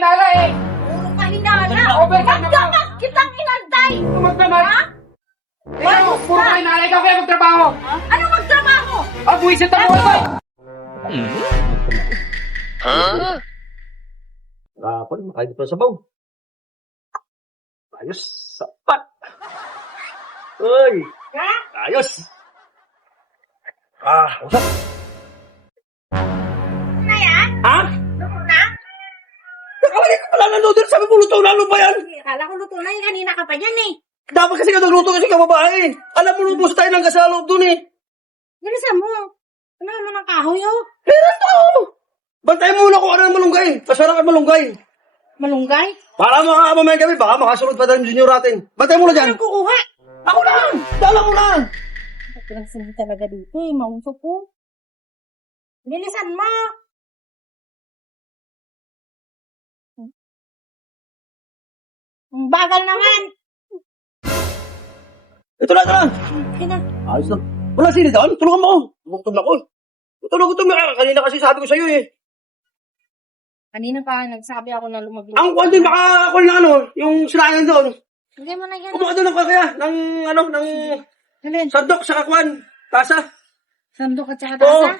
hinala eh. Puro ka hinala. Overtime na ba? Magdamag kitang inantay. Magdamag. Ha? Ikaw, puro ka hinala. Ikaw kaya magtrabaho. Ano magtrabaho? Buwisit ang buhay ko. Rapon, makain pa sa sabaw. Ayos, sapat. Uy, Ha? ayos. Usap. Ano yan? Ha? Luto na? Nakawali ka pala ng noodles. Sabi mo, luto na, ano ba yan? Akala ko luto na yung kanina ka pa yan eh. Dapat kasi ka nagluto kasi ka babae. Alam mo, lubos tayo ng gas sa loob dun eh. Bilisan mo. Ano naman ang kahoy oh? Meron to. Bantayan mo muna kung ano ang malunggay. Pasarang ang malunggay. Malunggay? Para mamaya kami, baka makasunod pa tayo ng junior natin. Bantayan mo na dyan. Ano kukuha? Ako na! Dala mo na! Pinagsabi talaga dito eh. Mausok ko. Bilisan mo. Ang bagal naman. Ito na, ito na. Okay na. Ayos na. Wala sili doon. Tulungan mo. Gutom na ko. Gutom na. Kanina kasi sabi ko sa'yo eh. Kanina pa nagsabi ako na lumagluto. Ang kwan din makakakul na ano, yung sinayan doon. Hindi mo na yan. Kumuha doon ng kaya, ng Alin? sandok sa kakwan. Tasa. Sandok at saka Oo. tasa?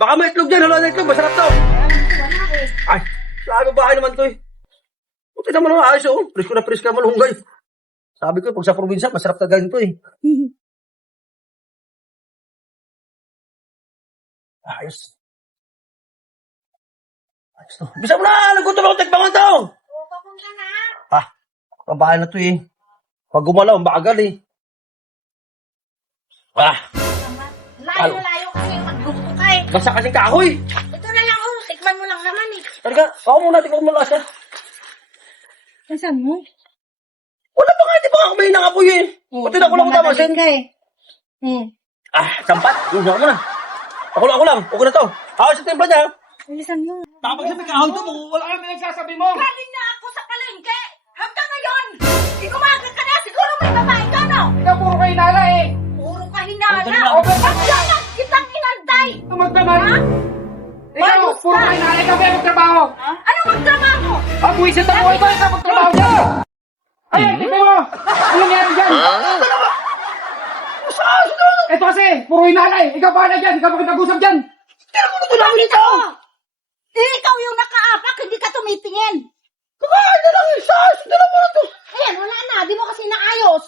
Baka may itlog dyan. Halo na itlog. Masarap to. Wala eh. Ay, sabi bahay naman to eh. Buti naman ayos oh. Presko na presko na malunggay. Sabi ko, pag sa probinsya, masarap na ganito eh. Ayos. Ayos to. Bisa mo na! Nagutom ako, tagbangon to! Oo, papunta na. Kabahan na to eh. Pag gumalaw, bagal eh. Layo-layo kasi magluto ka eh. Basta kasing kahoy. Ito na lang oh. Tikman mo lang naman eh. Talaga, ako muna, tikman mo lasa. Nasaan mo? Wala pa nga, di ba nga kumain ng apoy eh. Buti na ko lang tamasin. ka eh. Sampat. Uso mo na. Ako lang. Okay na to. Ako sa timpla niya. Bilisan mo. Tapos sabi kahoy to, wala Ano pinagsasabi mo? Galing na ako sa palengke. Hanggang ngayon. Ikumaga ka na. Siguro may babae ka no? Ikaw, puro ka hinala eh. Puro ka hinala. Overtime. Magdamag kitang inantay. Magdamag. Ikaw, puro ka hinala. Ikaw kaya magtrabaho. Ano magtrabaho? Buwisit ang buhay ko. Ikaw magtrabaho dyan. Ayan, tingnan mo. Ano nangyari dyan? Ito kasi, puro hinala eh. Ikaw pa na dyan. Ikaw pa nag-usap dyan. Bakit ako? Ikaw yung nakaapak. Hindi ka tumitingin. Kumain na lang yung sas. Dala mo na to. Ayan, wala na. Di mo kasi naayos.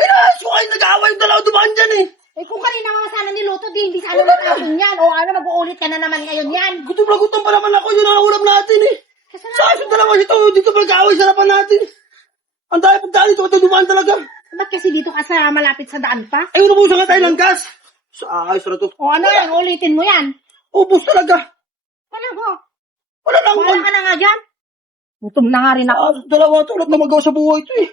Inaayos ko kayo nag-aaway yung dalaw dumaan dyan eh. Eh kung kanina mga sana niluto, di hindi sana natapon yan. O ano, mag-uulit ka na naman ngayon yan. Gutom na gutom pa naman ako. Yun ang ulam natin eh. Sas yung dalawa dito. Dito pa nag-aaway sa harapan natin. Ang dahil pagdaan dito. Ito dumaan talaga. Ba't kasi dito ka sa malapit sa daan pa? Ay, unabusan nga tayo ng gas. Ayos na to. O ano yan, ulitin mo yan. Ubus talaga. Ano mo? Wala lang. Wala ka na nga dyan. Gutom na nga rin ako. Dalawa to. Wala na magawa sa buhay ito eh.